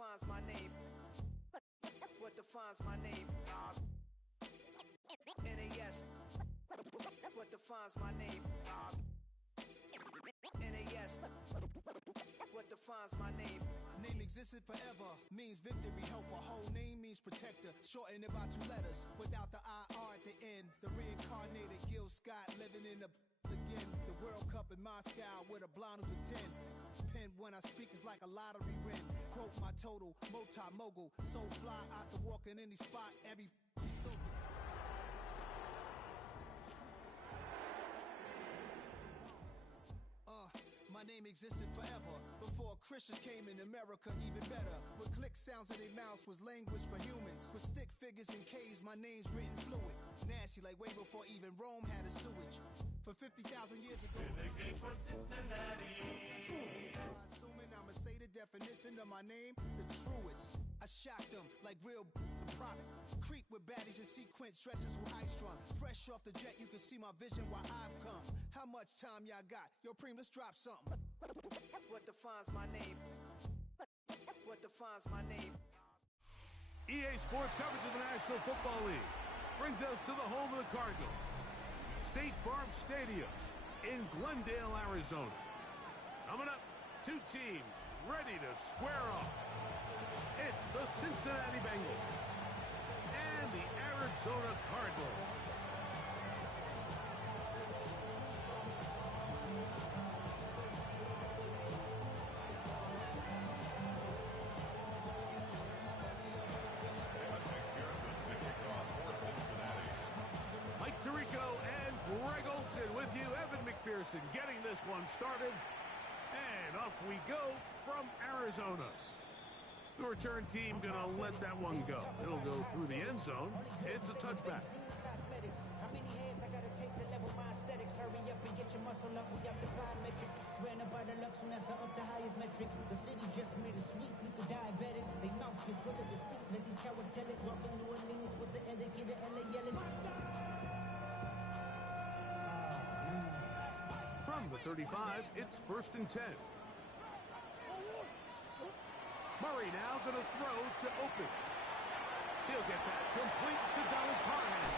defines my name? What defines my name? NAS. What defines my name? NAS. What defines my name? Name existed forever, means victory, helper. Whole name means protector, shortened it by 2 letters, without the IR at the end. The reincarnated Gil Scott living in the again. The World Cup in Moscow with a blonde who's a 10. Pen when I speak is like a lottery win. Quote my total, multi-mogul. So fly out to walk in any spot, every so my name existed forever. Before Christians came in America, even better. With click sounds in their mouths was language for humans. With stick figures and K's, my name's written fluid. Nasty like way before even Rome had a sewage. For 50,000 years ago. Assuming I'ma say the definition of my name, the truest. I shocked them like real product. Creep with baddies in sequence, dresses with high strung. Fresh off the jet, you can see my vision where I've come. How much time y'all got? Yo, Preem, let's drop something. What defines my name? What defines my name? EA Sports coverage of the National Football League brings us to the home of the Cardinals. State Farm Stadium in Glendale, Arizona. Coming up, 2 teams ready to square off. It's the Cincinnati Bengals and the Arizona Cardinals. Mike Tirico and Greg Olson with you. Evan McPherson getting this one started. And off we go from Arizona. The return team gonna let that one go. It'll go through the end zone. It's a touchback. How many hands I gotta take to level my aesthetics? Hurry up and get your muscle up. We up the plyometric. Ran up by the Lux when that's up the highest metric. The city just made a sweep. You could diabetic. They mouth get full of deceit. Let these cowards tell it. Welcome New Orleans with the end. Get it LA yelling. From the 35, it's 1st and 10. Murray now going to throw to Open. He'll get that complete to Donald Parham.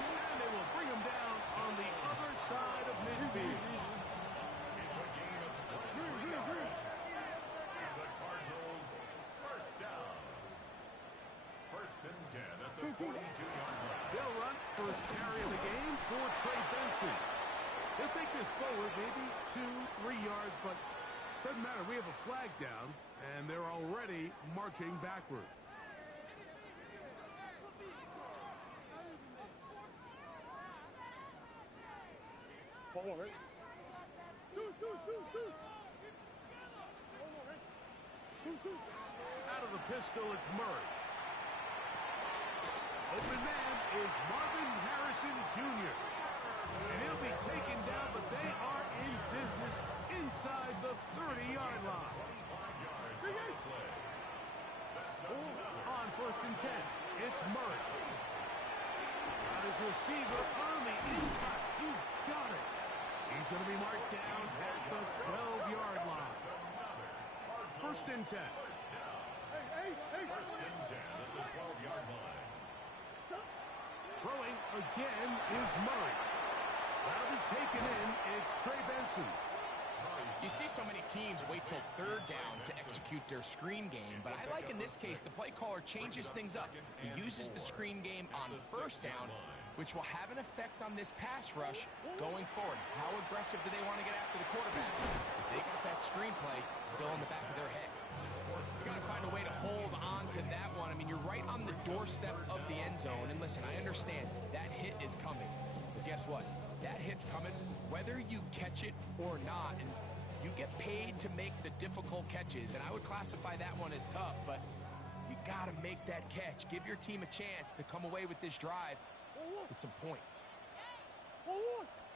And they will bring him down on the other side of midfield. It's a gain of 23 yards. And the Cardinals first down. 1st and 10 at the 42-yard line. They'll run first carry of the game for Trey Benson. He'll take this forward maybe 2-3 yards, but doesn't matter. We have a flag down, and they're already marching backward. Out of the pistol, it's Murray. Open man is Marvin Harrison Jr. And he'll be taken down, but they are in business inside the 30-yard line. On 1st and 10, it's Murray. Got his receiver on the inside. He's got it. He's going to be marked down at the 12-yard line. 1st and 10. 1st and 10 at the 12-yard line. Throwing again is Murray. That'll be taken in. It's Trey Benson. You see so many teams wait till 3rd down to execute their screen game, but I like in this case the play caller changes things up. He uses the screen game on 1st down, which will have an effect on this pass rush going forward. How aggressive do they want to get after the quarterback? Because they got that screen play still in the back of their head. He's got to find a way to hold on to that one. I mean, you're right on the doorstep of the end zone. And listen, I understand that hit is coming. But guess what? That hit's coming whether you catch it or not. And you get paid to make the difficult catches. And I would classify that one as tough, but you got to make that catch. Give your team a chance to come away with this drive with some points.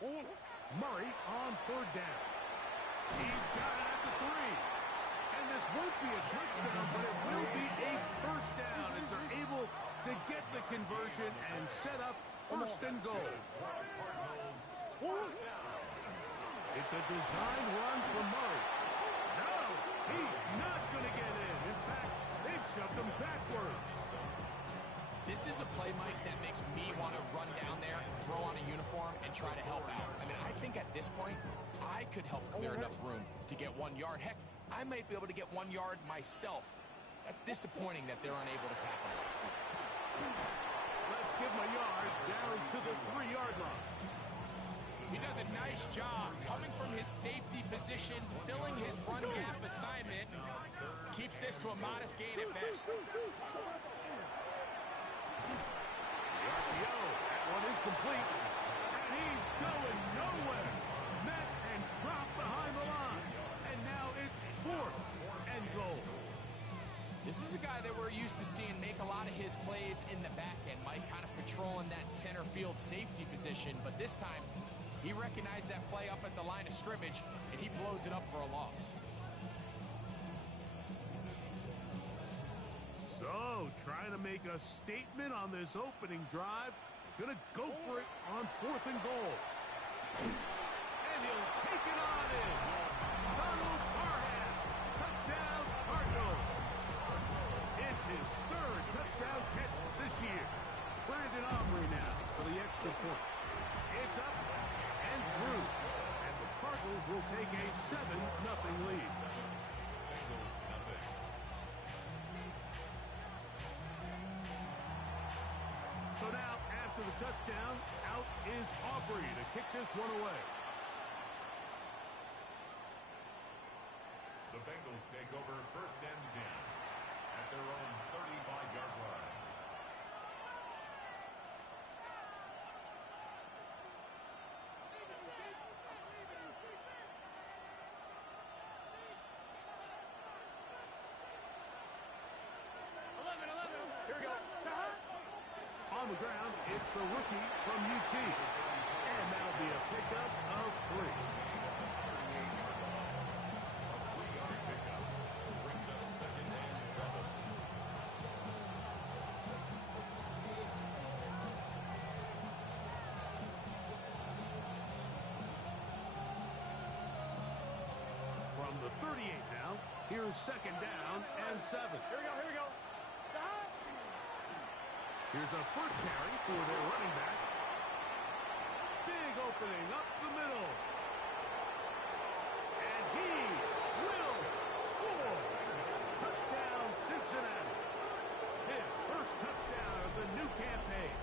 Murray on 3rd down. He's got it at the 3. And this won't be a touchdown, but it will be a 1st down as they're able to get the conversion and set up 1st and goal. It's a designed run for Murray. No, he's not going to get in. In fact, This is a play, Mike, that makes me want to run down there and throw on a uniform and try to help out. I mean, I think at this point, I could help clear enough room to get 1 yard. Heck, I might be able to get 1 yard myself. That's disappointing that they're unable to capitalize. Let's give him a yard down to the 3-yard line. He does a nice job coming from his safety position, filling his run gap assignment. Keeps this to a modest gain at best. The RPO, that one is complete, and he's going nowhere. Met and dropped behind the line, and now it's 4th and goal. This is a guy that we're used to seeing make a lot of his plays in the back end, Mike, kind of patrolling that center field safety position, but this time he recognized that play up at the line of scrimmage, and he blows it up for a loss. So, trying to make a statement on this opening drive. Gonna go for it on 4th and goal. And he'll take it on in. Donald Parham. Touchdown, Cardinals. It's his 3rd touchdown catch this year. Brandon Aubrey now for the extra point. It's up and through. And the Cardinals will take a 7-0 lead. So now, after the touchdown, out is Aubrey to kick this one away. The Bengals take over 1st and 10 at their own 35-yard line. On the ground, it's the rookie from UT. And that'll be a pickup of 3. A 3-yard pickup brings up 2nd and 7. From the 38 now, here's 2nd down and 7. Here we go. Here's a first carry for their running back. Big opening up the middle. And he will score. Touchdown, Cincinnati. His first touchdown of the new campaign.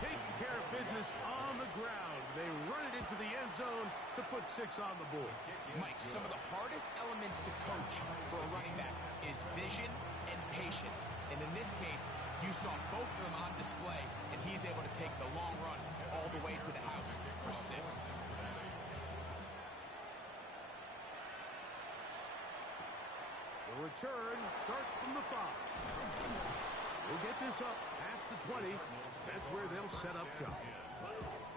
Taking care of business on the ground. They run it into the end zone to put 6 on the board. Mike, some of the hardest elements to coach for a running back is vision and patience. And in this case, you saw both of them on display, and he's able to take the long run all the way to the house for 6. The return starts from the 5. We'll get this up past the 20. That's where they'll set up shop.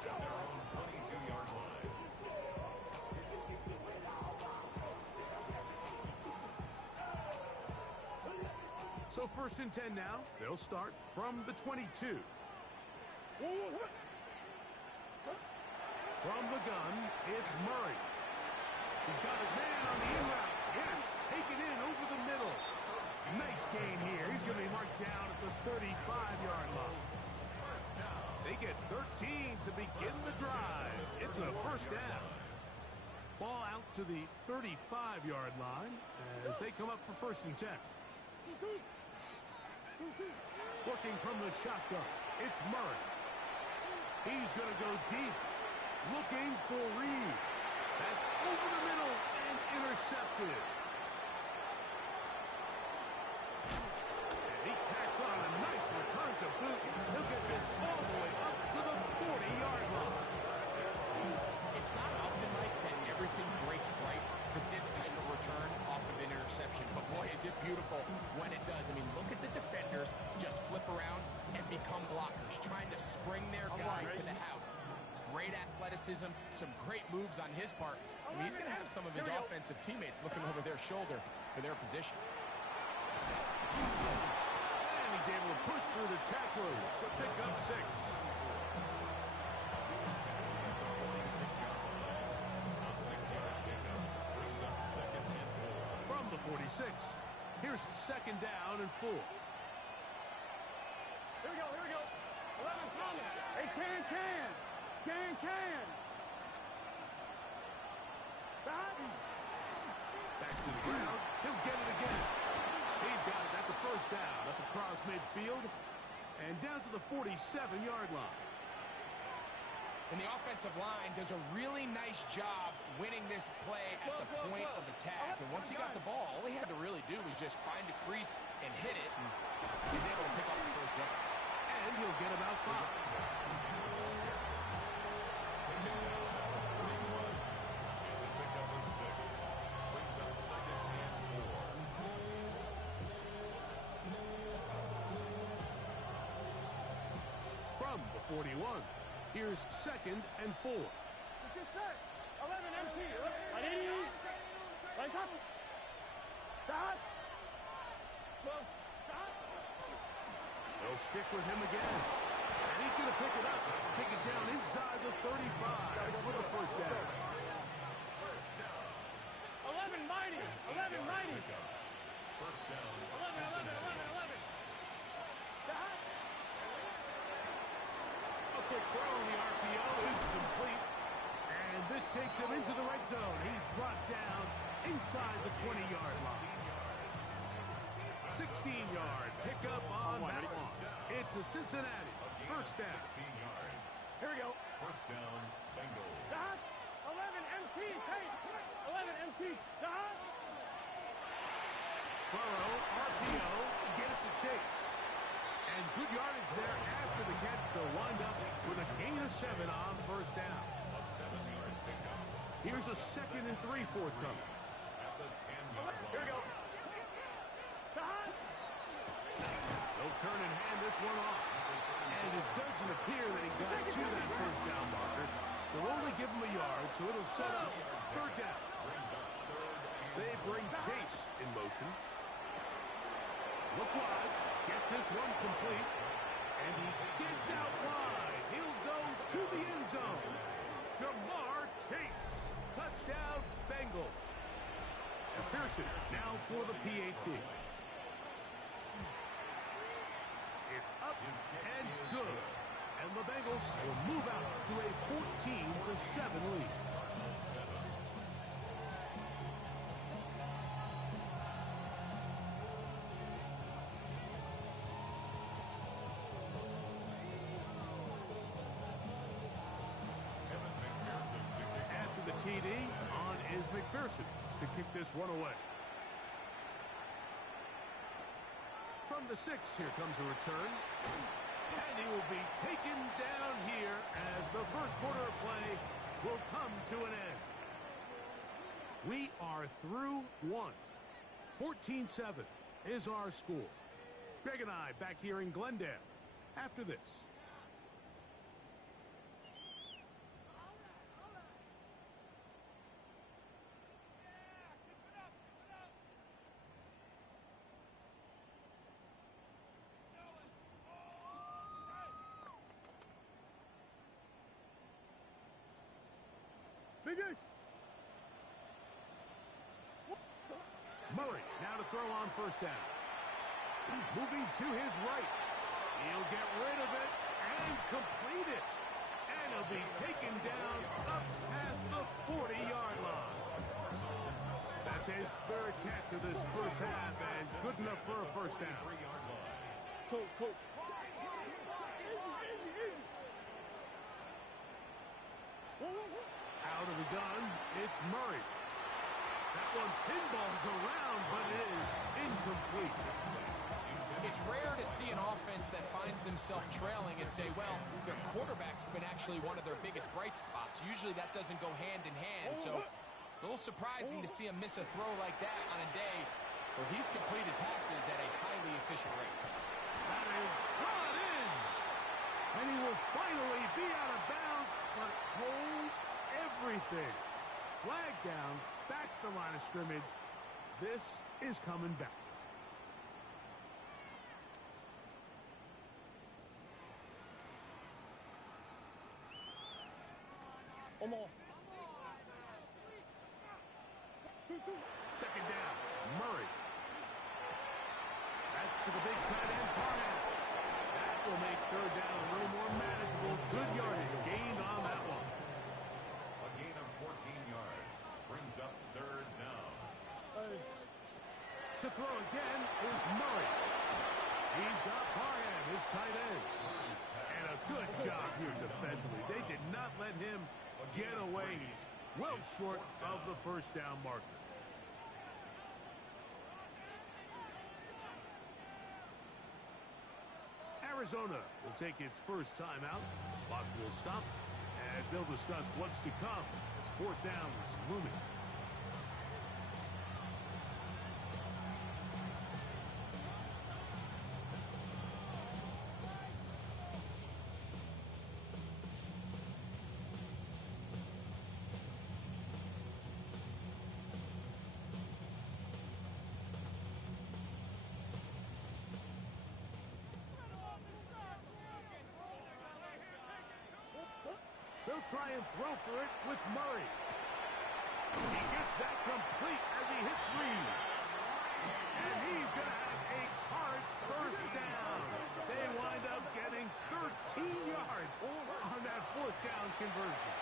At their own 22-yard line. So 1st and 10 now. They'll start from the 22. From the gun, it's Murray. He's got his man on the in route. Yes, take it in over the middle. Nice gain here. He's going to be marked down at the 35-yard line. They get 13 to begin the drive. It's a 1st down. Ball out to the 35-yard line as they come up for 1st and 10. Working from the shotgun, it's Murray. He's going to go deep, looking for Reed. That's over the middle and intercepted. And he tacks on a nice return to boot. He'll get this all the way up to the 40-yard line. It's not often, Mike, that everything breaks right for this type of return off of an interception. But boy, is it beautiful when it does. I mean, look at the defenders just flip around and become blockers, trying to spring their guy to the house. Great athleticism, some great moves on his part. I mean, he's going to have some of his offensive teammates looking over their shoulder for their position. And he's able to push through the tacklers to pick up 6. From the 46, here's 2nd down and 4. Hey, can. Back to the ground. He'll get it again. He's got it. That's a first down. Up across midfield. And down to the 47-yard line. And the offensive line does a really nice job winning this play at the point of attack. And once he got the ball, all he had to really do was just find a crease and hit it. And he's able to pick up the first down. And he'll get about 5. From the 41, here's 2nd and 4. 11 MT. Ready? Rise up. Start. They'll stick with him again. And he's going to pick it up. Take it down inside the 35 with a first down. 11 mighty. First down. 11. A quick throw on the RPO is complete. And this takes him into the red zone. He's brought down inside the 20-yard line. 16-yard pickup on that one. It's a Cincinnati first down. 16 yards. Here we go. First down, Bengals. Start. 11 MT. Hey. 11 MT. Start. Burrow, RPO, gets a chase. And good yardage there after the catch. They'll wind up with a gain of 7 on first down. A 7-yard pickup. Here's a 2nd and 3 forthcoming. At the 10-yard line. Here we go. Start. They'll turn and hand this one off. And it doesn't appear that he got to that first down marker. They'll only give him a yard, so it'll set up 3rd down. They bring Chase in motion. Look wide. Get this one complete. And he gets out wide. He'll go to the end zone. Jamar Chase. Touchdown, Bengals. And Pearson now for the PAT. It's up and good. And the Bengals will move out to a 14-7 lead. After the TD, on is McPherson to kick this one away. From the 6, here comes a return. And he will be taken down here as the first quarter of play will come to an end. We are through 1. 14-7 is our score. Greg and I back here in Glendale after this. Murray now to throw on first down. Moving to his right. He'll get rid of it and complete it. And he'll be taken down up past the 40-yard line. That's his 3rd catch of this first half and good enough for a first down. Coach. Out of the gun, it's Murray. That one pinballs around, but it is incomplete. It's rare to see an offense that finds themselves trailing and say, well, their quarterback's been actually one of their biggest bright spots. Usually that doesn't go hand in hand, so it's a little surprising to see him miss a throw like that on a day where he's completed passes at a highly efficient rate. That is brought in. And he will finally be out of bounds, but hold everything. Flag down, back to the line of scrimmage. This is coming back. Second down, Murray. That's to the big tight end, Barnett. That will make third down a little more manageable. Good yardage gained on that one. A gain of 14 yards brings up third down. To throw again is Murray. He's got Parham, his tight end. And a good job here defensively. They did not let him get away. He's well short of the first down marker. Arizona will take its first timeout. Clock will stop as they'll discuss what's to come as fourth down is looming. They'll try and throw for it with Murray. He gets that complete as he hits Reed. And he's going to have a Cards first down. They wind up getting 13 yards on that fourth down conversion.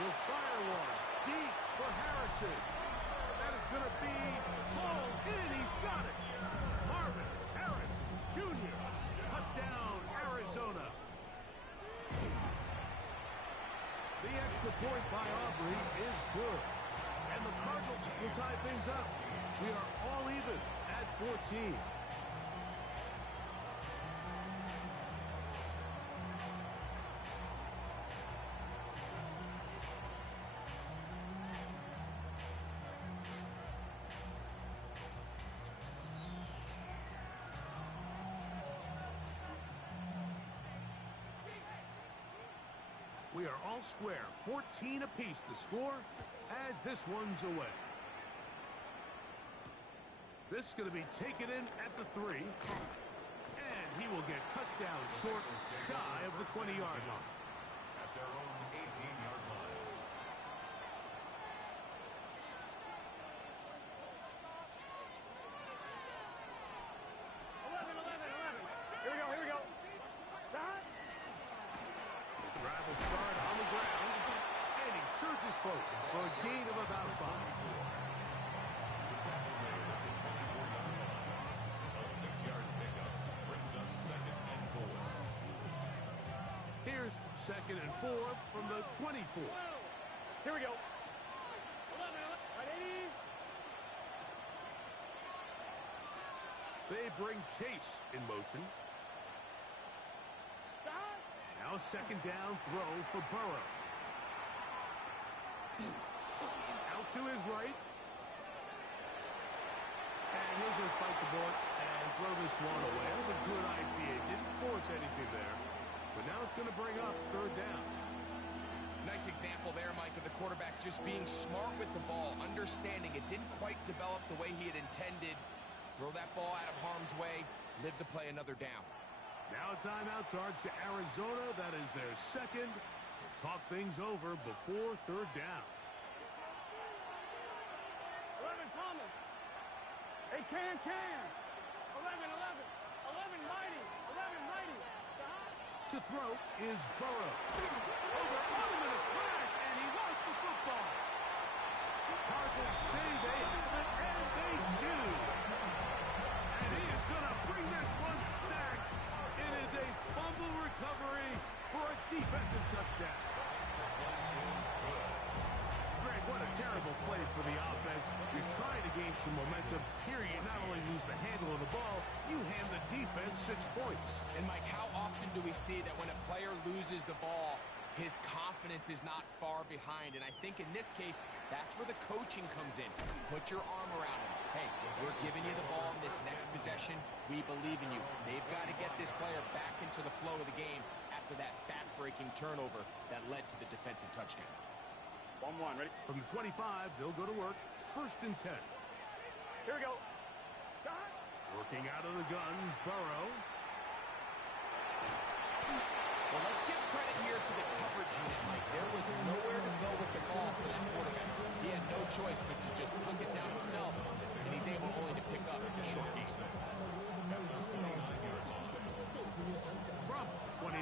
You'll fire one deep for Harrison. That is going to be hauled in. He's got it. Marvin Harrison Jr. Touchdown, Arizona. The extra point by Aubrey is good. And the Cardinals will tie things up. We are all even at 14. We are all square, 14 apiece the score as this one's away. This is going to be taken in at the 3. And he will get cut down short, shy of the 20-yard line. At their own 18-yard line. Here we go. Drive will start on the ground, and he surges forward for a gain of about 5. A 6-yard pickup brings up 2nd and 4. Here's 2nd and 4 from the 24. Here we go. 11, 80. They bring Chase in motion. Stop. Now a 2nd down throw for Burrow. Out to his right. And he'll just bite the bullet and throw this one away. That was a good idea. Didn't force anything there. But now it's going to bring up 3rd down. Nice example there, Mike, of the quarterback just being smart with the ball, understanding it didn't quite develop the way he had intended. Throw that ball out of harm's way, live to play another down. Now a timeout charge to Arizona. That is their 2nd. They'll talk things over before 3rd down. 11, Thomas. Hey, can. 11, mighty. 11, mighty. To throw is Burrow. Over on him in a crash, and he lost the football. The Cardinals say they have it, and they do. And he is going to bring this one back. It is a fumble recovery for a defensive touchdown. Greg, what a terrible play for the offense. You're trying to gain some momentum. Here you not only lose the handle of the ball, you hand the defense 6 points. And, Mike, how often do we see that when a player loses the ball, his confidence is not far behind? And I think in this case, that's where the coaching comes in. Put your arm around him. Hey, we're giving you the ball in this next possession. We believe in you. They've got to get this player back into the flow of the game after that back-breaking turnover that led to the defensive touchdown. 1-1, ready? From the 25, they'll go to work. 1st and 10. Here we go. Working out of the gun, Burrow. Well, let's give credit here to the coverage unit, Mike. There was nowhere to go with the ball for that quarterback. He had no choice but to just tuck it down himself, and he's able only to pick up a short gain. From 29,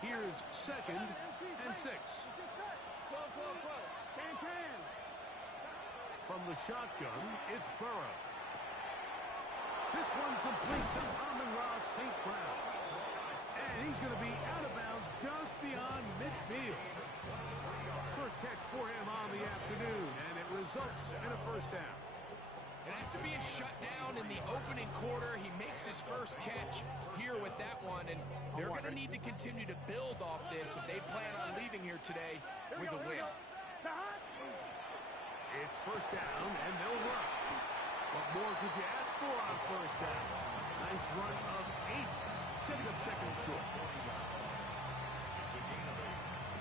here's 2nd and 6. 12. Can. From the shotgun, it's Burrow. This one completes on Amon-Ra St. Brown. And he's going to be out of bounds just beyond midfield. First catch for him on the afternoon, and it results in a first down. And after being shut down in the opening quarter, he makes his first catch here with that one, and they're going to need to continue to build off this if they plan on leaving here today with a win. It's first down, and they'll run. What more could you ask for on first down? Nice run of 8, setting up second and short. It's a gain of 8.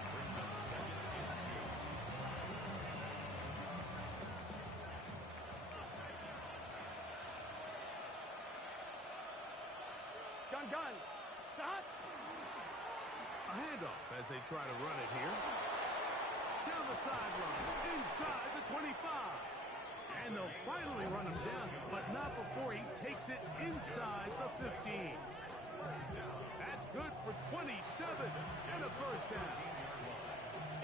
Brings up 2nd and 2. Gun. Stop. A handoff as they try to run it here. Down the sideline, inside the 25. And they'll finally run him down, but not before he takes it inside the 15. That's good for 27 and a first down.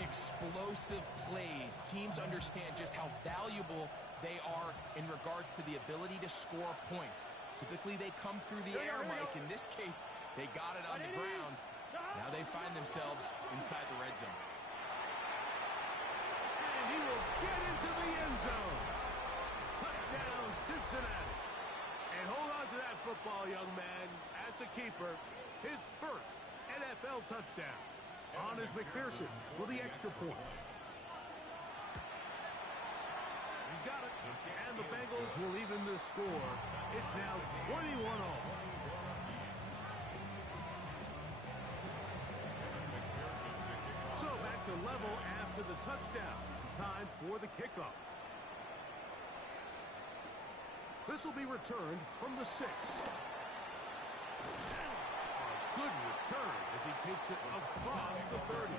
Explosive plays. Teams understand just how valuable they are in regards to the ability to score points. Typically, they come through the air, Mike. In this case, they got it on the ground. Now they find themselves inside the red zone. And he will get into the end zone. Touchdown, Cincinnati. And hold on to that football, young man. As a keeper, his first NFL touchdown. On is McPherson for the extra point. He's got it. And the Bengals will even the score. It's now 21-all. So back to level after the touchdown. Time for the kickoff. This will be returned from the 6. A good return as he takes it across the 30.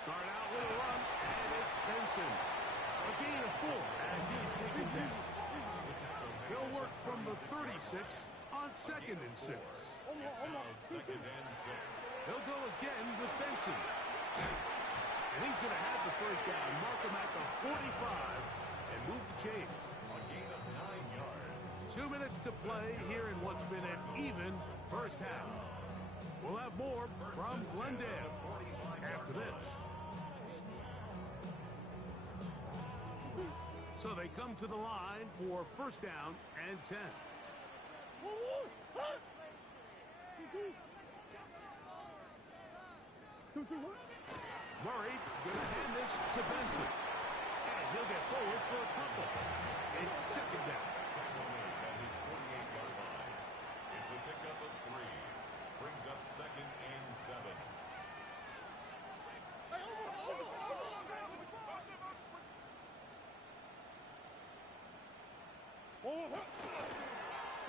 Start out with a run, and it's Benson. A gain of 4 as he's taken down. He'll work from the 36 on 2nd and 6. It's 2nd and 6. He'll go again with Benson. And he's going to have the first down, mark him at the 45, and move the chains. A gain of 9 yards. 2 minutes to play here in what's been an even first half. We'll have more from Glendale after this. So they come to the line for first down and 10. Murray going to hand this to Benson. And he'll get forward for a fumble. It's 2nd down. At his 48-yard line. It's a pickup of 3. Brings up 2nd and 7.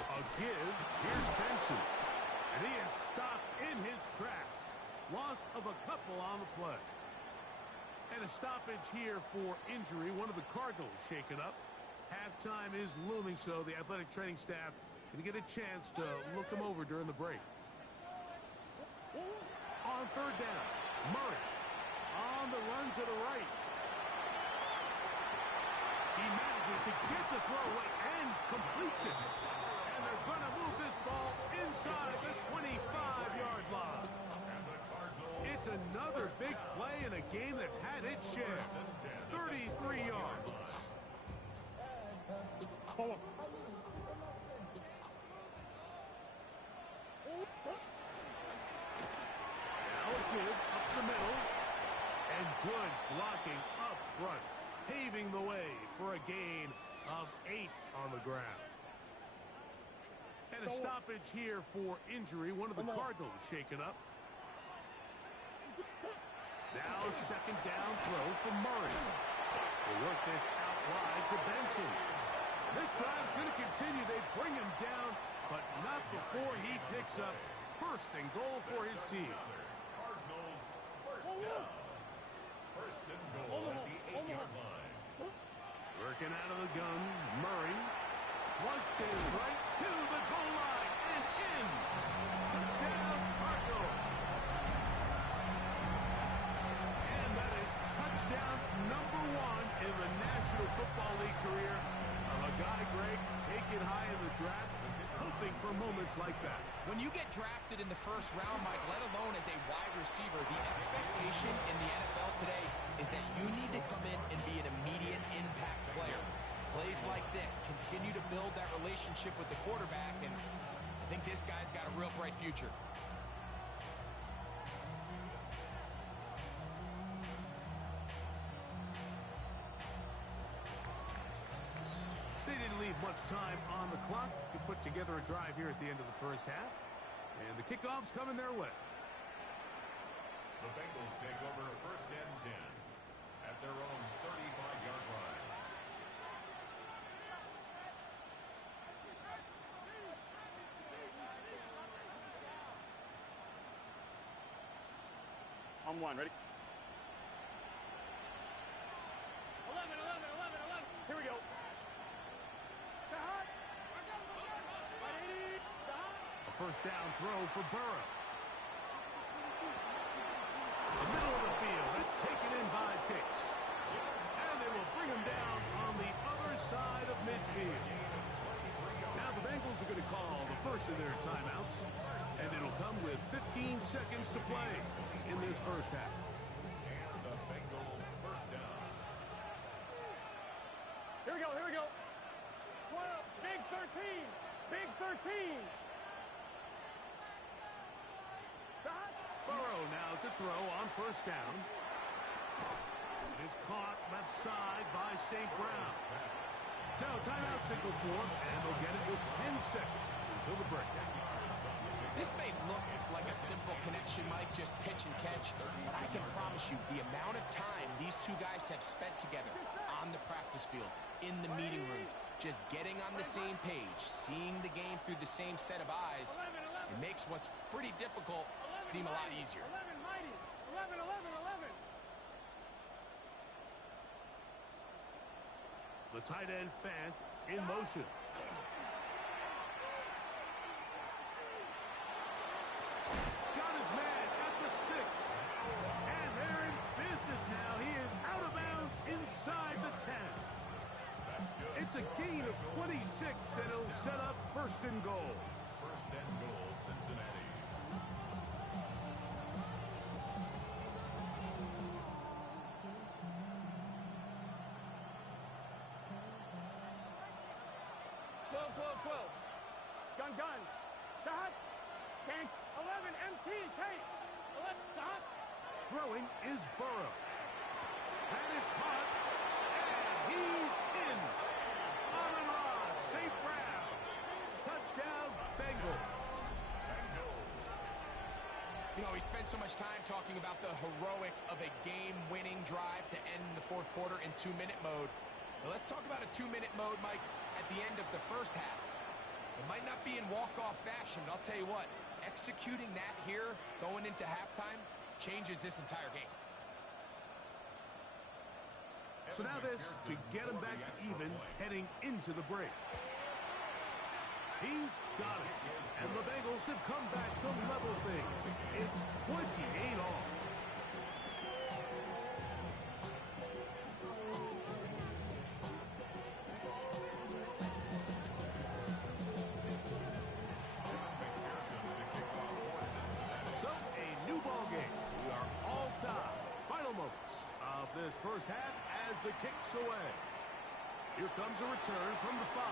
A give. Here's Benson. And he is stopped in his tracks. Loss of a couple on the play. And a stoppage here for injury. One of the Cardinals shaken up. Halftime is looming, so the athletic training staff going to get a chance to look him over during the break. On third down, Murray on the run to the right. He manages to get the throw away and completes it. And they're going to move this ball inside the 25-yard line. It's another big play in a game that's had its share. 33 yards. Now a give up the middle. And good blocking up front. Paving the way for a gain of 8 on the ground. And a stoppage here for injury. One of the Cardinals shaken up. Now a second down throw for Murray. They work this out wide to Benson. This drive's going to continue. They bring him down, but not before he picks up first and goal for his team. Cardinals first down. First and goal at the 8-yard line. Working out of the gun, Murray. Flushed in right to the goal line and in. Touchdown, Cardinals. And that is touchdown number 1 in the National Football League career of a guy, Greg, taken high in the draft, hoping for moments like that. When you get drafted in the first round, Mike, let alone as a wide receiver, the expectation in the NFL today is that you need to come in and be an immediate impact player. Plays like this continue to build that relationship with the quarterback, and I think this guy's got a real bright future. They didn't leave much time on the clock to put together a drive here at the end of the first half. And the kickoff's coming their way. The Bengals take over first and 10 at their own 35-yard line. On one, ready? 11, 11, 11, 11. Here we go. A first down throw for Burrow. The middle of the field, that's taken in by Chase. And they will bring him down on the other side of midfield. Now the Bengals are going to call the first of their timeouts. And it'll come with 15 seconds to play in this first half. And the Bengals first down. Here we go, here we go. 12, big 13, big 13. Burrow now to throw on first down. It is caught left side by St. Brown. Now timeout signal for him, and they'll get it with 10 seconds until the break. This may look like a simple connection, Mike, just pitch and catch, but I can promise you the amount of time these two guys have spent together on the practice field, in the meeting rooms, just getting on the same page, seeing the game through the same set of eyes, it makes what's pretty difficult seem a lot easier. 11, mighty. 11, 11, 11. The tight end Fant in motion. Got his man at the 6. And they're in business now. He is out of bounds inside the 10. It's a gain of 26, and it'll set up first and goal. First and goal, Cincinnati. Gun. Dot. Tank. 11. MT. Tank. 11. Dot. Throwing is Burrow. That is caught. And he's in. Amon-Ra, St. Brown. Touchdown, Bengals. You know, we spent so much time talking about the heroics of a game-winning drive to end the fourth quarter in 2-minute mode. Now let's talk about a 2-minute mode, Mike, at the end of the first half. It might not be in walk-off fashion, but I'll tell you what, executing that here, going into halftime, changes this entire game. So now this to get him back to even heading into the break. He's got it. And the Bengals have come back to level things. It's 28 all. So, a new ball game. We are all tied. Final moments of this first half as the kick's away. Here comes a return from the 5.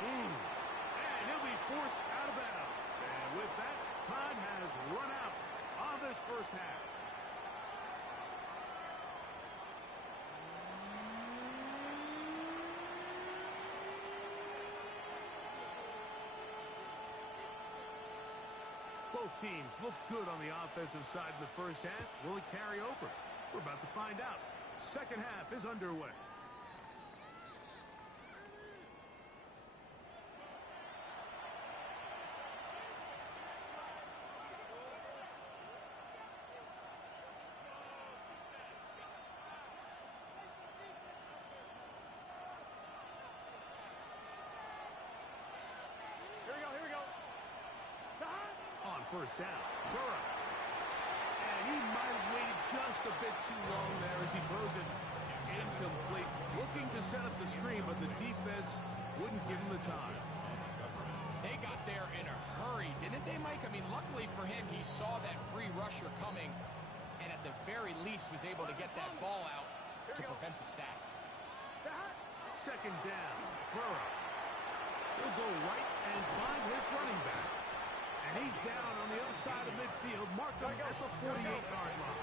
And he'll be forced out of bounds. And with that, time has run out on this first half. Both teams looked good on the offensive side in the first half. Will it carry over? We're about to find out. Second half is underway. Here we go. On first down, Burrow. And he might have waited just a bit too long there as he throws it incomplete. Looking to set up the screen, but the defense wouldn't give him the time. They got there in a hurry, didn't they, Mike? I mean, luckily for him, he saw that free rusher coming, and at the very least was able to get that ball out to prevent the sack. Second down, Burrow. He'll go right and find his running back. And he's down on the other side of midfield, marked him at the 48-yard line.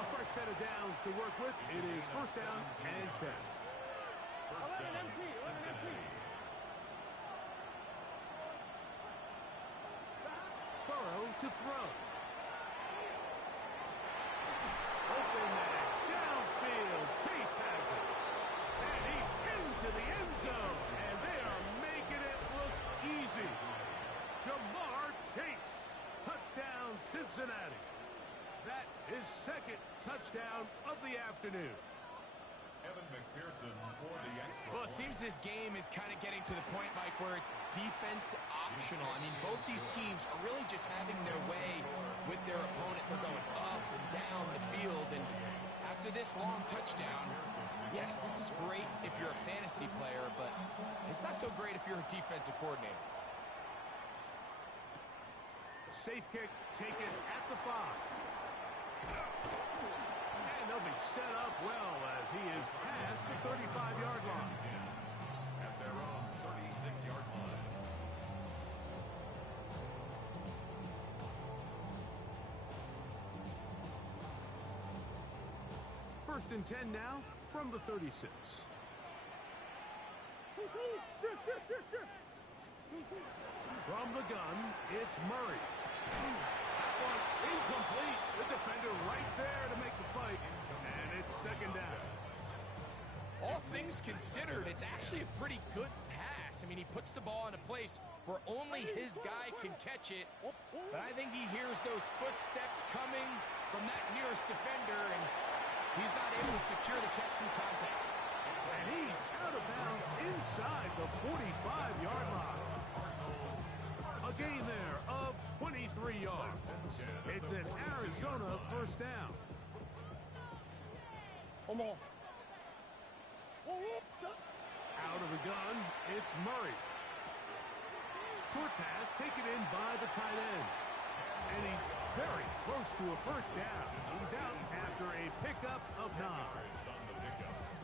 A fresh set of downs to work with. It is first down and 10. First down, Cincinnati. Burrow to throw. Open man, downfield. Chase has it. And he's into the end zone. And they are making it look easy. Jamar Chase. Touchdown, Cincinnati. That is second touchdown of the afternoon. Evan McPherson for the extra Well, it point. seems this game is kind of getting to the point, Mike, where it's defense optional. I mean, both these teams are really just having their way with their opponent. They're going up and down the field, and after this long touchdown, yes, this is great if you're a fantasy player, but it's not so great if you're a defensive coordinator. Safe kick taken at the 5. And they'll be set up well as he is past the 35-yard line. At their own 36-yard line. First and 10 now from the 36. From the gun, it's Murray. That one incomplete. The defender right there to make the play. And it's second down. All things considered, it's actually a pretty good pass. I mean, he puts the ball in a place where only his guy can catch it. But I think he hears those footsteps coming from that nearest defender, and he's not able to secure the catch from contact. And he's out of bounds inside the 45-yard line. A gain there of 23 yards. It's an Arizona first down. Out of the gun, it's Murray. Short pass taken in by the tight end. And he's very close to a first down. He's out after a pickup of 9.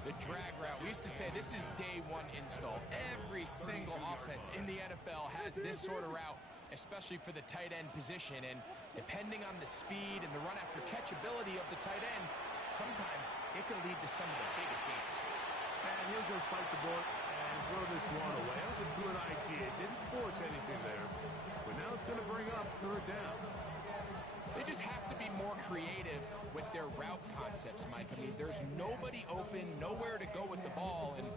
The drag route. We used to say this is day one install. Every single offense in the NFL has this sort of route, especially for the tight end position. And depending on the speed and the run after catch ability of the tight end, sometimes it can lead to some of the biggest gains. And he'll just bite the bullet and throw this one away. That was a good idea. Didn't force anything there. But now it's going to bring up third down. They just have to be more creative with their route concepts, Mike. I mean, there's nobody open, nowhere to go with the ball, and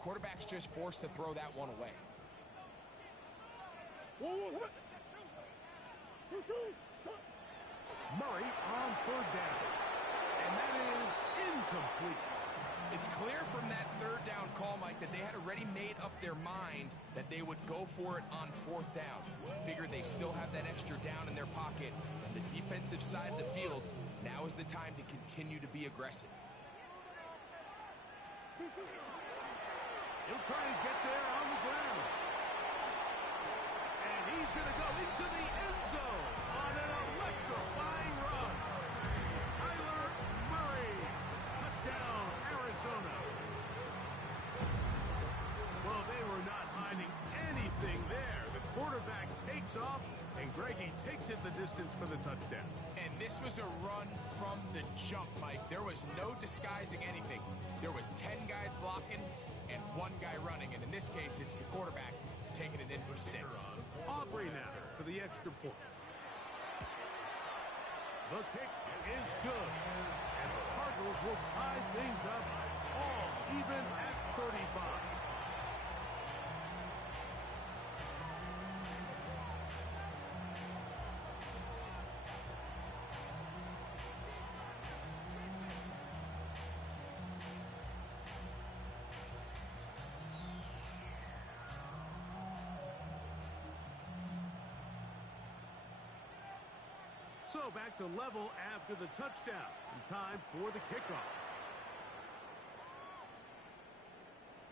quarterback's just forced to throw that one away. Murray on third down. And that is incomplete. It's clear from that third down call, Mike, that they had already made up their mind that they would go for it on fourth down. Figured they still have that extra down in their pocket. On the defensive side of the field, now is the time to continue to be aggressive. He'll try and get there on the ground. And he's going to go into the end zone on an electrifying run. Kyler Murray. Touchdown, Arizona. Well, they were not hiding anything there. The quarterback takes off, and Greggy takes it the distance for the touchdown. And this was a run from the jump, Mike. There was no disguising anything. There was 10 guys blocking and 1 guy running. And in this case, it's the quarterback taking it in for 6. Aubrey now. for the extra point. The kick is good. And the Cardinals will tie things up all even at 35. So back to level after the touchdown. And time for the kickoff.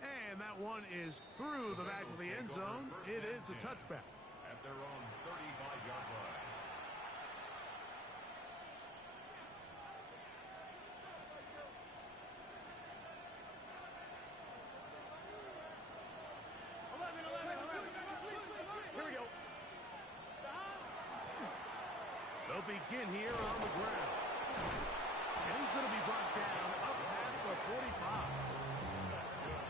And that one is through the back of the end zone. It is a touchback. At their own 35-yard line. They'll begin here on the ground. And he's going to be brought down up past the 45.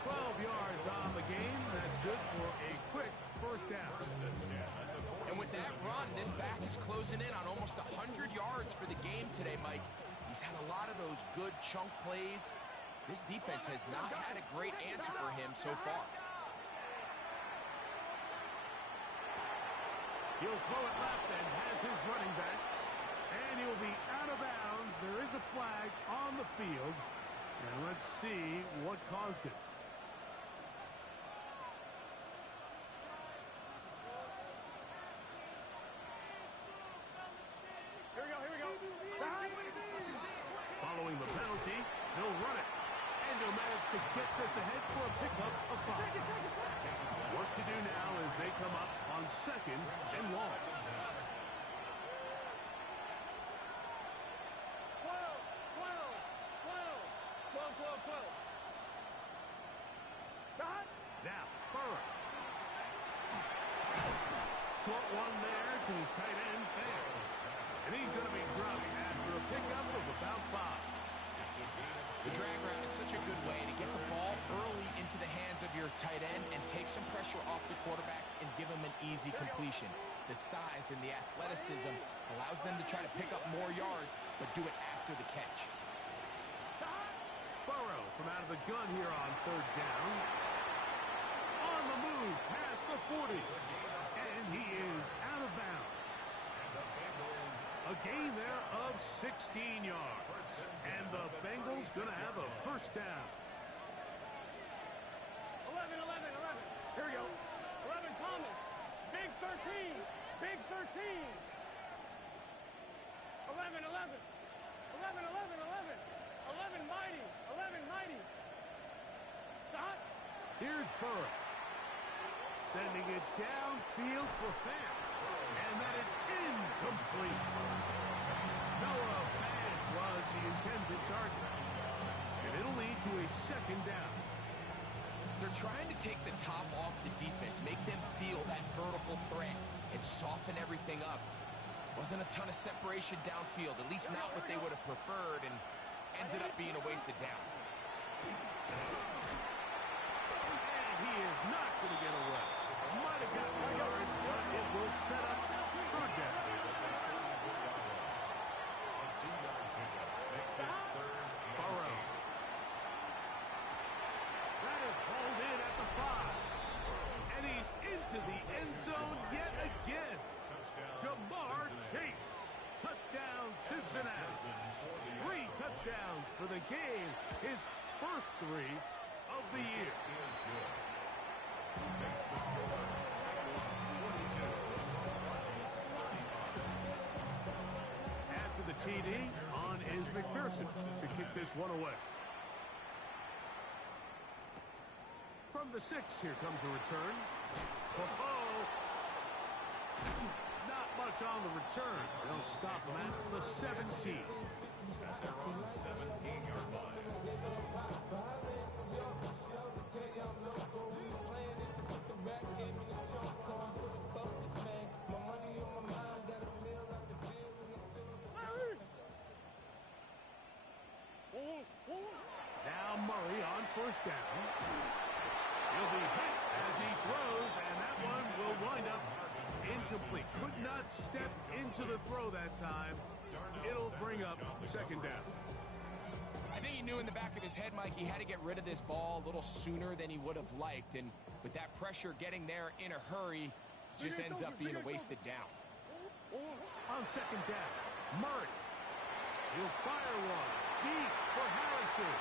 12 yards on the game. That's good for a quick first down. And with that run, this back is closing in on almost 100 yards for the game today, Mike. He's had a lot of those good chunk plays. This defense has not had a great answer for him so far. He'll throw it left and has his running back. And he'll be out of bounds. There is a flag on the field. And let's see what caused it. Here we go. Following the penalty, he'll run it. And he'll manage to get this ahead for a pickup of 5. Work to do now as they come up on 2nd and long. 12. Now, Burrow. Short one there to his tight end, Fan. And he's going to be dropped after a pickup of about 5. The drag route is such a good way to get the ball early into the hands of your tight end and take some pressure off the quarterback and give him an easy completion. The size and the athleticism allows them to try to pick up more yards, but do it after the catch. Burrow from out of the gun here on 3rd down. On the move past the 40. And he is out of bounds. A gain there of 16 yards. And the Bengals going to have a first down. 11. Here we go. 11 Thomas. Big 13. 11. 11 Mighty. Stop. Here's Burrow. Sending it downfield for Fant. And that is incomplete. Noah Fant was the intended target. And it'll lead to a 2nd down. They're trying to take the top off the defense, make them feel that vertical threat, and soften everything up. Wasn't a ton of separation downfield, at least not what they would have preferred, and ends up being a wasted down. And he is not going to get away. Might have gotten the yard, but it will set up third down. Burrow. That is hauled in at the 5. And he's into the end zone yet again. Jamar Chase. Touchdown, Cincinnati. 3 touchdowns for the game. His first 3 of the year. After the TD, on is McPherson to kick this one away. From the 6, here comes a return. Oh, not much on the return. They'll stop him at the 17. At their own 17-yard line. Now Murray on first down. He'll be hit as he throws, and that one will wind up incomplete. Couldn't to the throw that time. It'll bring up second down. I think he knew in the back of his head, Mike, he had to get rid of this ball a little sooner than he would have liked. And with that pressure getting there in a hurry, just ends up being a wasted down. On second down, Murray. He'll fire one deep for Harrison.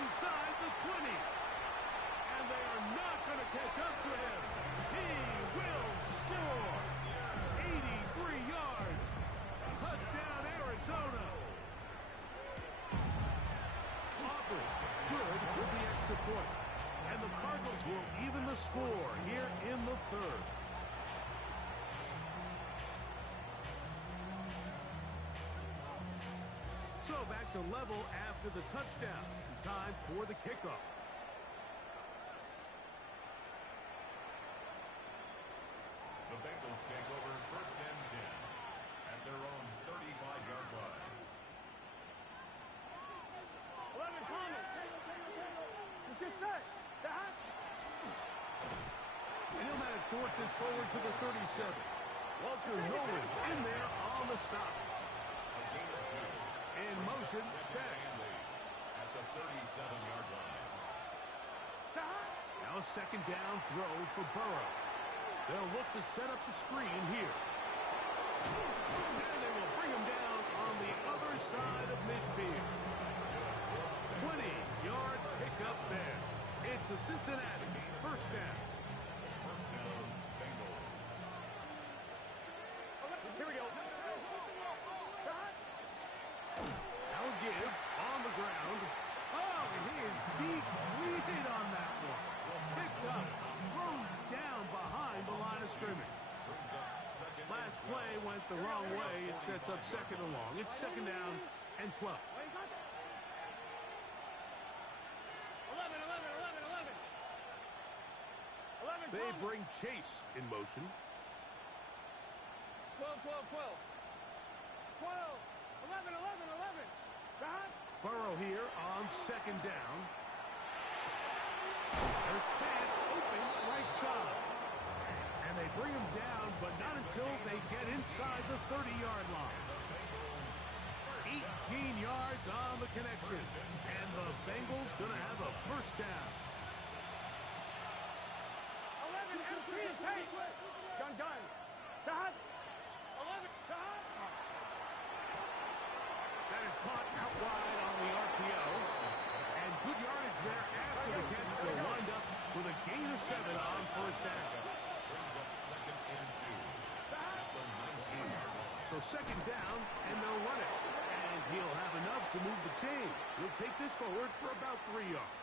Inside the 20. And they are not going to catch up to him. He will score. 83 yards. Touchdown, Arizona. Aubrey, good with the extra point. And the Cardinals will even the score here in the third. So back to level after the touchdown. Time for the kickoff. The Bengals take over first and 10 at their own 35-yard line. 11 coming. Let's get set. The hot. And he'll manage to work this forward to the 37. Walter Nolan in there on the stop. A gain of 2. In motion, Dash. At the 37-yard line. Now a second down throw for Burrow. They'll look to set up the screen here. And they will bring him down on the other side of midfield. 20-yard pickup there. It's a Cincinnati first down. First down, Bengals. Here we go. Now give on the ground. Oh, he is deep leading on that one. Picked up, thrown down behind the line of scrimmage. Last play went the wrong way. It sets up second and long. It's second down and 12. 11, 11, 11. 11 They coming. bring Chase in motion. 12, 12, 12. 12, 11, 11, 11. The hot. Burrow here on second down. There's Fant open right side. And they bring him down, but not until they get inside the 30-yard line. 18 yards on the connection. And the Bengals going to have a first down. 11, M3 and take. Gun. The hot. 11, the hot. That is caught out wide on the RPO. And good yardage there after the catch. They'll wind up with a gain of 7 on first down. Brings up second and 2. At the 19-yard line. So second down, and they'll run it. And he'll have enough to move the chains. He'll take this forward for about 3 yards.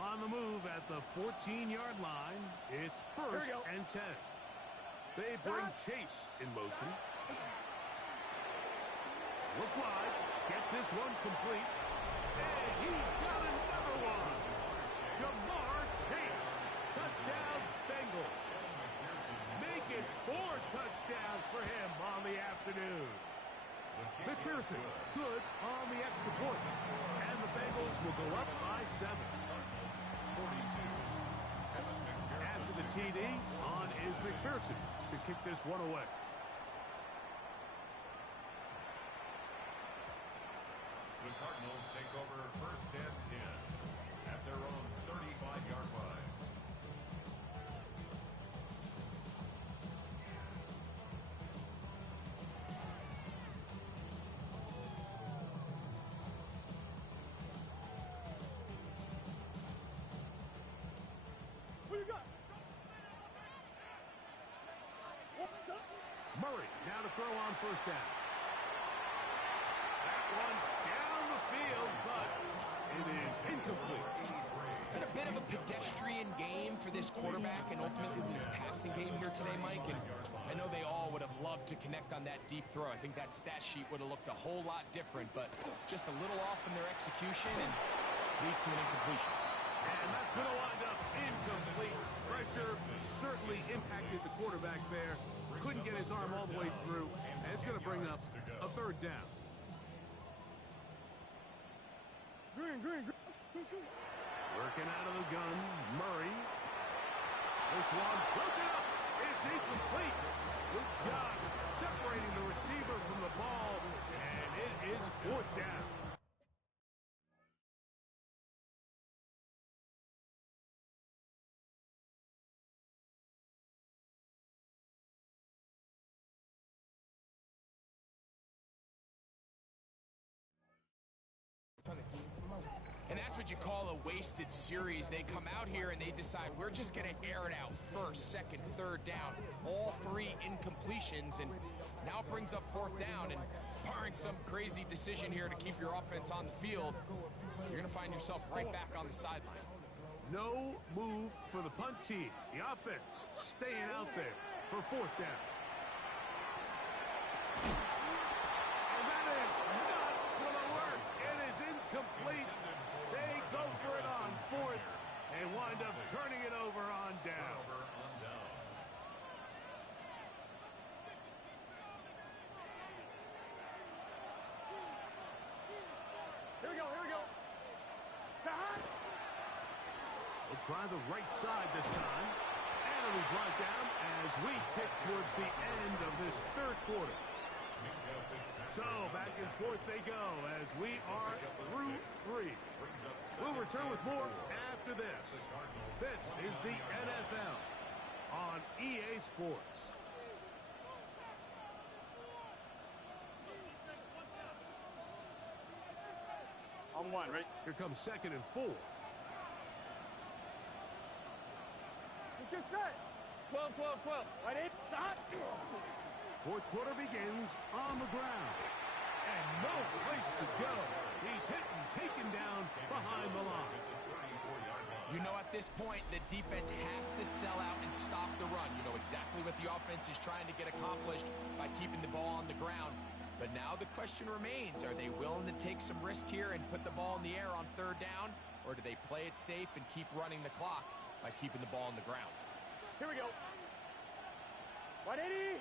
On the move at the 14-yard line, it's first and 10. They bring Chase in motion. Look wide, get this one complete. And he's got another one. Jamar Chase, touchdown Bengals. Make it 4 touchdowns for him on the afternoon. McPherson, good on the extra point. And the Bengals will go up by 7. 42. After the TD, on is McPherson to kick this one away. The Cardinals take over first and 10 at their own 35-yard line. Who you got? Murray now to throw on first down. That one down the field, but it is incomplete. It's been a bit of a pedestrian game for this quarterback and ultimately this passing game here today, Mike. And I know they all would have loved to connect on that deep throw. I think that stat sheet would have looked a whole lot different, but just a little off in their execution and leads to an incompletion. And that's going to wind up incomplete. Pressure certainly impacted the quarterback there. Couldn't get his arm all the way through, and it's going to bring up a third down. Working out of the gun, Murray. This one broken up. It's incomplete. Good job separating the receiver from the ball, and it is fourth down. And that's what you call a wasted series. They come out here and they decide we're just going to air it out. First, second, third down. All three incompletions, and now it brings up fourth down. And barring some crazy decision here to keep your offense on the field, you're going to find yourself right back on the sideline. No move for the punt team. The offense staying out there for fourth down. And that is not going to work. It is incomplete. They go for it on fourth and wind up turning it over on down. Here we go, here we go. We'll try the right side this time. And it'll be brought down as we tick towards the end of this third quarter. So, back and forth they go as we are through three. We'll return with more after this. This is the NFL on EA Sports. On one, right? Here comes second and 4. Let's get set. 12, 12, 12. Right in. Stop. Fourth quarter begins on the ground. And no place to go. He's hit and taken down behind the line. You know, at this point, the defense has to sell out and stop the run. You know exactly what the offense is trying to get accomplished by keeping the ball on the ground. But now the question remains, are they willing to take some risk here and put the ball in the air on third down? Or do they play it safe and keep running the clock by keeping the ball on the ground? Here we go. 180.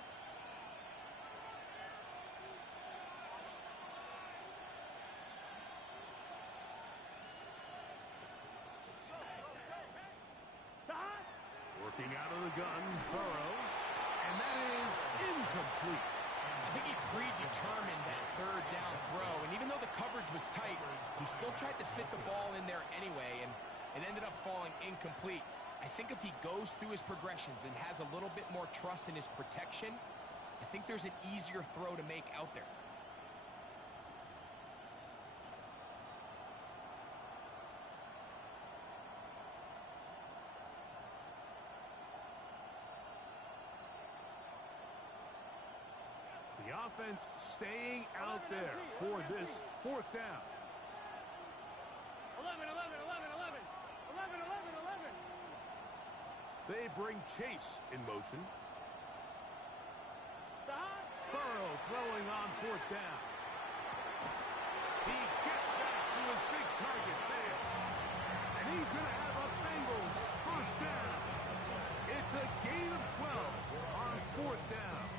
Working out of the gun, Burrow, and that is incomplete. I think he predetermined that third down throw, and even though the coverage was tight, he still tried to fit the ball in there anyway, and it ended up falling incomplete. I think if he goes through his progressions and has a little bit more trust in his protection, I think there's an easier throw to make out there. The offense staying out there for this fourth down. 11, 11, 11, 11. 11, 11, 11. They bring Chase in motion. Stop. Burrow throwing on fourth down. He gets that to his big target there. And he's going to have a Bengals first down. It's a gain of 12 on fourth down.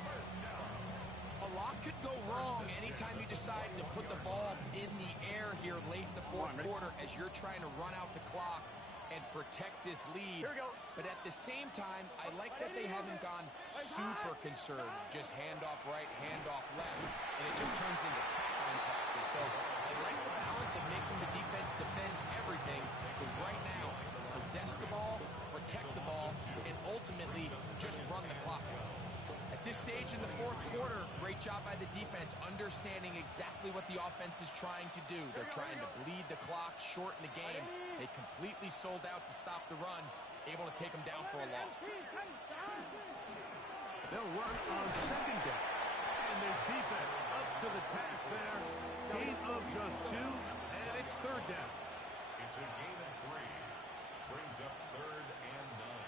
A lot could go wrong anytime you decide to put the ball in the air here late in the fourth quarter as you're trying to run out the clock and protect this lead. Here we go. But at the same time, I like that they haven't gone super conservative. Just handoff right, handoff left, and it just turns into tackling practice. So I like the balance of making the defense defend everything, because right now, possess the ball, protect the ball, and ultimately just run the clock out. At this stage in the fourth quarter, great job by the defense, understanding exactly what the offense is trying to do. They're trying to bleed the clock, shorten the game. They completely sold out to stop the run, able to take them down for a loss. They'll run on second down. And this defense up to the task there. Gain of just 2, and it's third down. It's a gain of 3. Brings up third and 9.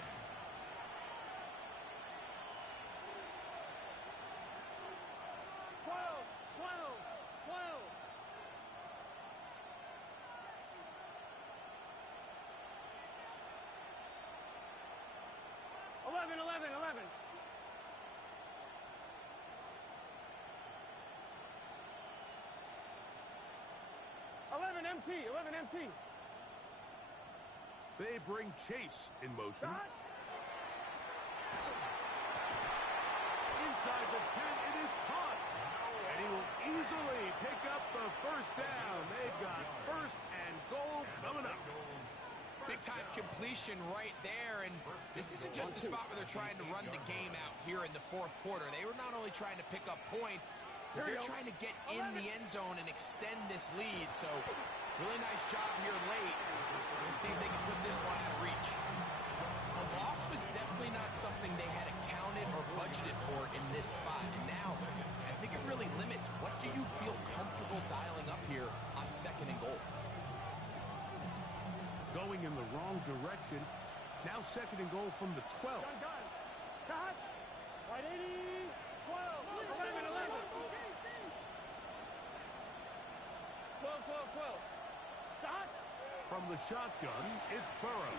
MT, 11 MT. They bring Chase in motion. Inside the 10, it is caught. And he will easily pick up the first down. They've got first and goal coming up. Big-time completion right there, and this isn't just a spot where they're trying to run the game out here in the fourth quarter. They were not only trying to pick up points, but they're trying to get in the end zone and extend this lead. So, really nice job here late. Let's see if they can put this one out of reach. A loss was definitely not something they had accounted or budgeted for in this spot, and now I think it really limits what do you feel comfortable dialing up here on second and goal. Going in the wrong direction. Now second and goal from the 12. Gun. Cut. Right 80. 12. 11. 12. Stop. From the shotgun, it's Burrow.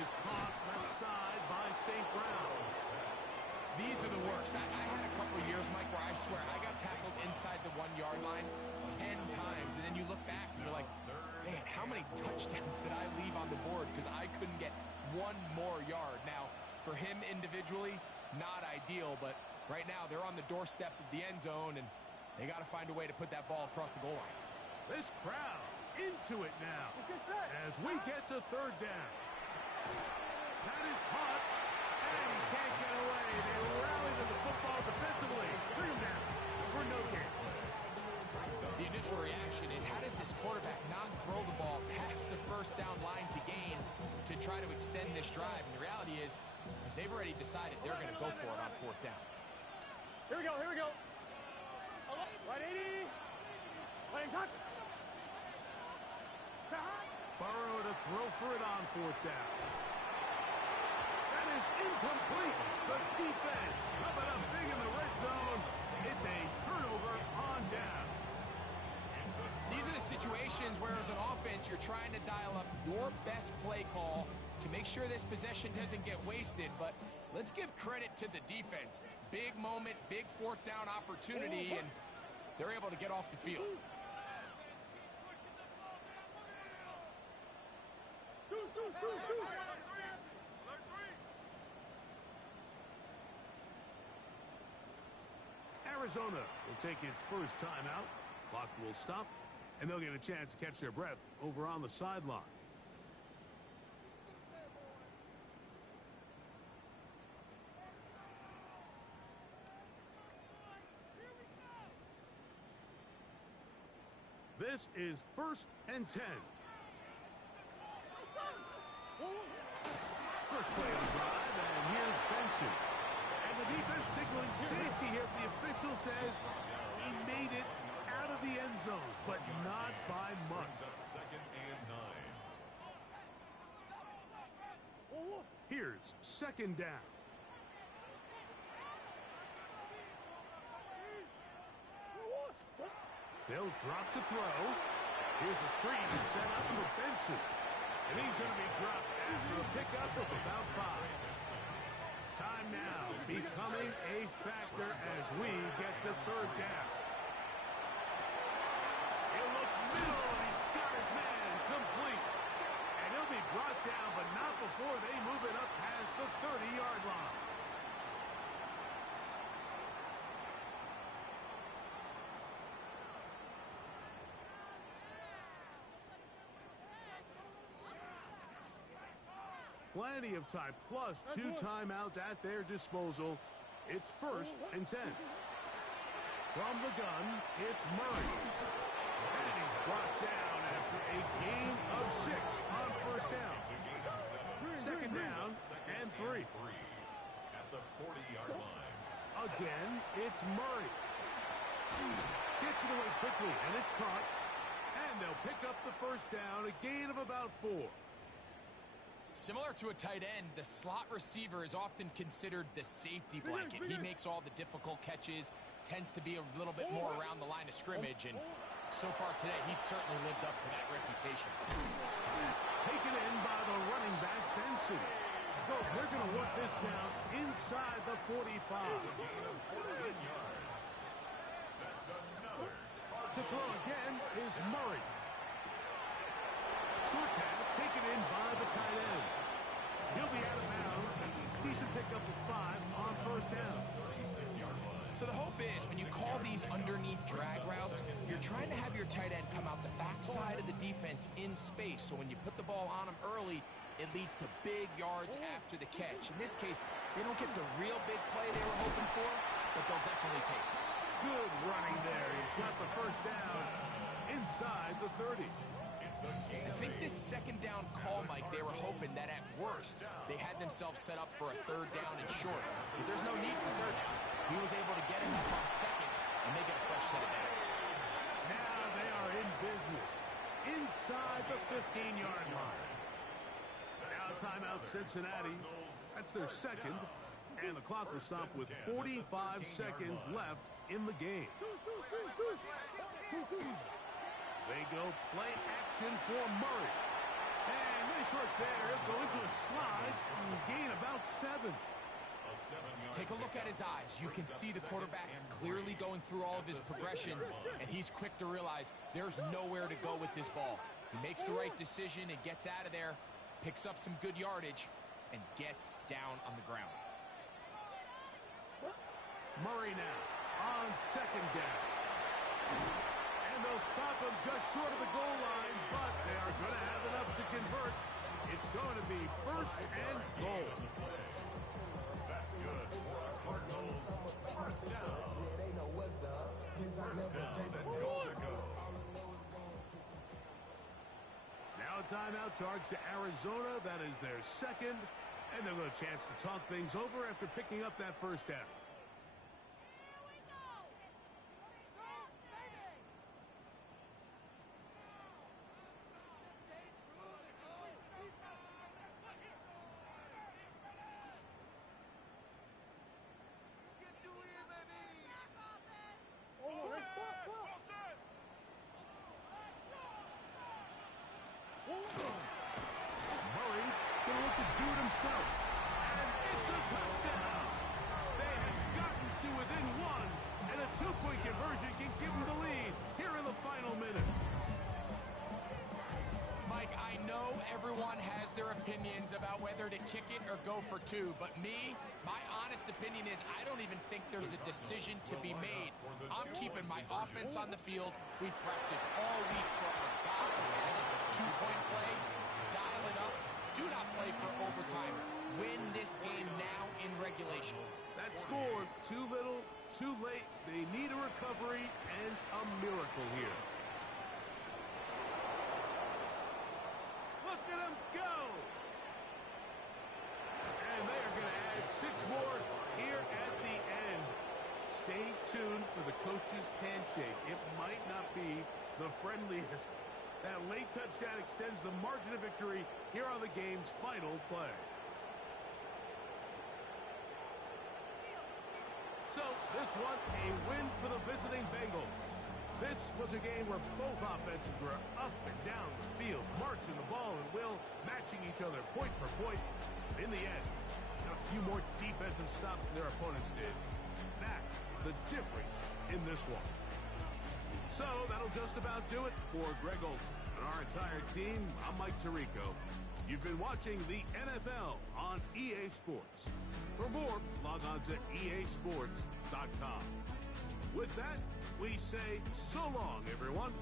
Is caught left side by St. Brown. These are the worst. I had a couple of years, Mike, where I swear I got tackled inside the 1-yard line 10 times, and then you look back and you're like, man, how many touchdowns did I leave on the board because I couldn't get one more yard? Now, for him individually, not ideal, but right now they're on the doorstep of the end zone, and they got to find a way to put that ball across the goal line. This crowd into it now as we get to third down. That is caught, and he can't get away. They rally to the football defensively. Bring him down for no gain. The initial reaction is, how does this quarterback not throw the ball past the first down line to gain to try to extend this drive? And the reality is they've already decided they're going to go for it on fourth down. Here we go. Right 80. Playing tuck. Burrow to throw for it on fourth down. That is incomplete. The defense coming up big in the red zone. It's a turnover on down. These are the situations where, as an offense, you're trying to dial up your best play call to make sure this possession doesn't get wasted. But let's give credit to the defense. Big moment, big fourth down opportunity, and they're able to get off the field. Arizona will take its first timeout. Clock will stop, and they'll get a chance to catch their breath over on the sideline. This is first and 10. First play of the drive, and here's Benson. And the defense signaling safety here. The official says he made it out of the end zone, but not by much. Second and 9. Here's second down. They'll drop to throw. Here's a screen set up for Benson. And he's going to be dropped after a pickup of about 5. Time now becoming a factor as we get to third down. He'll look middle, and he's got his man complete. And he'll be brought down, but not before they move it up past the 30-yard line. Plenty of time, plus 2 timeouts at their disposal. It's first and 10. From the gun, it's Murray. And he's brought down after a gain of 6 on first down. Second down and 3. At the 40-yard line. Again, it's Murray. Gets it away quickly, and it's caught. And they'll pick up the first down, a gain of about 4. Similar to a tight end, the slot receiver is often considered the safety blanket. He makes all the difficult catches, tends to be a little bit more around the line of scrimmage, and so far today, he's certainly lived up to that reputation. Taken in by the running back, Benson. So they're going to work this down inside the 45. Gain of 14 yards. That's another Cardinals To throw again is Murray. Short pass taken in by the tight end. He'll be out of bounds. Decent pickup of 5 on first down. So the hope is when you call these underneath drag routes, you're trying to have your tight end come out the backside of the defense in space. So when you put the ball on him early, it leads to big yards after the catch. In this case, they don't get the real big play they were hoping for, but they'll definitely take it. Good running there. He's got the first down inside the 30. I think this second down call, Mike, they were hoping that at worst, they had themselves set up for a third down and short. But there's no need for third down. He was able to get him up on second, and they get a fresh set of downs. Now they are in business inside the 15-yard line. Now timeout Cincinnati. That's their second, and the clock will stop with 45 seconds left in the game. They go play action for Murray. And nice work there. He'll go into a slide and gain about 7. Take a look at his eyes. You can see the quarterback clearly going through all of his progressions, and he's quick to realize there's nowhere to go with this ball. He makes the right decision and gets out of there, picks up some good yardage, and gets down on the ground. Murray now on second down. And they'll stop him just short of the goal line, but they are going to have enough to convert. It's going to be first and goal. That's good for our Cardinals. First down. First down and goal to go. Now a timeout charge to Arizona. That is their second. And they'll have a chance to talk things over after picking up that first down. Murray going to look to do it himself. And it's a touchdown. They have gotten to within 1, and a 2-point conversion can give them the lead here in the final minute. Mike, I know everyone has their opinions about whether to kick it or go for 2, but me, my honest opinion is I don't even think there's a decision to be made. I'm keeping my offense on the field. We've practiced all week for our God-given 2-point play. Dial it up. Do not play for overtime. Win this game now in regulation. That score, too little, too late. They need a recovery and a miracle here. Look at them go! And they are going to add 6 more here at the end. Stay tuned for the coach's handshake. It might not be the friendliest. That late touchdown extends the margin of victory here on the game's final play. So, this one, a win for the visiting Bengals. This was a game where both offenses were up and down the field, marching the ball and will, matching each other point for point. In the end, a few more defensive stops than their opponents did. That's the difference in this one. So, that'll just about do it for Greg Olsen and our entire team. I'm Mike Tirico. You've been watching the NFL on EA Sports. For more, log on to easports.com. With that, we say so long, everyone.